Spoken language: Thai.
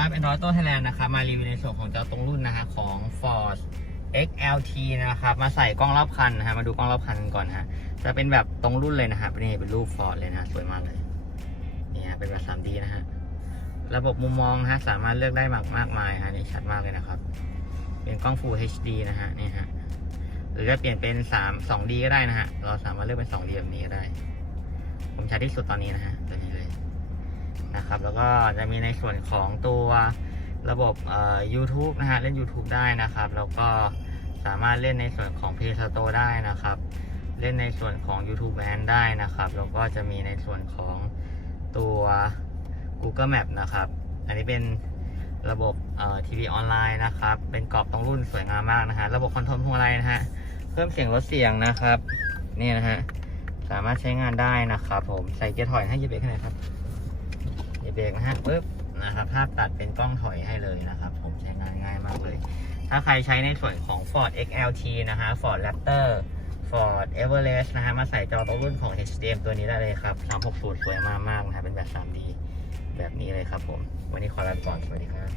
ครับ Android Auto Thailand นะครับ มารีวิวในส่วนของเจ้าตรงรุ่นนะฮะของ Ford XLT นะครับ มาใส่กล้องรอบคันนะฮะ มาดูกล้องรอบคันกันก่อนนะฮะ จะเป็นแบบตรงรุ่นเลยนะครับนี่เป็นรูป Ford เลยนะสวยมากเลย นี่ฮะ เป็นแบบ 3D นะฮะ ระบบมุมมองนะฮะ สามารถเลือกได้มากมากมายฮะ นี่ชัดมากเลยนะครับ เป็นกล้อง Full HD นะฮะ นี่ฮะ หรือจะเปลี่ยนเป็น 3 2D ก็ได้นะฮะ เราสามารถเลือกเป็น 2D แบบนี้ก็ได้ ผมใช้ที่สุดตอนนี้นะฮะ ตัวนี้เลย นะครับ แล้วก็จะมีในส่วนของตัวระบบเอ่อ YouTube นะฮะเล่น YouTube ได้นะครับ แล้วก็สามารถเล่นในส่วนของ Play Store ได้นะครับ เล่นในส่วนของ YouTube Band ได้นะครับ แล้วก็จะมีในส่วนของตัว Google Map นะครับ อันนี้เป็นระบบทีวีออนไลน์นะครับ เป็นกรอบตรงรุ่นสวยงามมากนะฮะ ระบบคอนโทรลพวงมาลัยนะฮะ เพิ่มเสียงลดเสียงนะครับ นี่นะฮะ สามารถใช้งานได้นะครับผม ใส่เกียร์ถอยให้เหยียบเบรกใน่อยครับ เบรกนะฮะปึ๊บนะครับภาพตัดเป็นกล้องถอยให้เลยนะครับ ผมใช้งานง่ายมากเลย ถ้าใครใช้ในส่วนของ Ford XLT นะฮะ Ford Raptor Ford Everest นะฮะ มาใส่จอตัวรุ่นของ HDM ตัวนี้ได้เลยครับ 360 สวยมากมากๆนะฮะเป็นแบบ 3D แบบนี้เลยครับผม วันนี้ขอลาไปก่อน สวัสดีครับ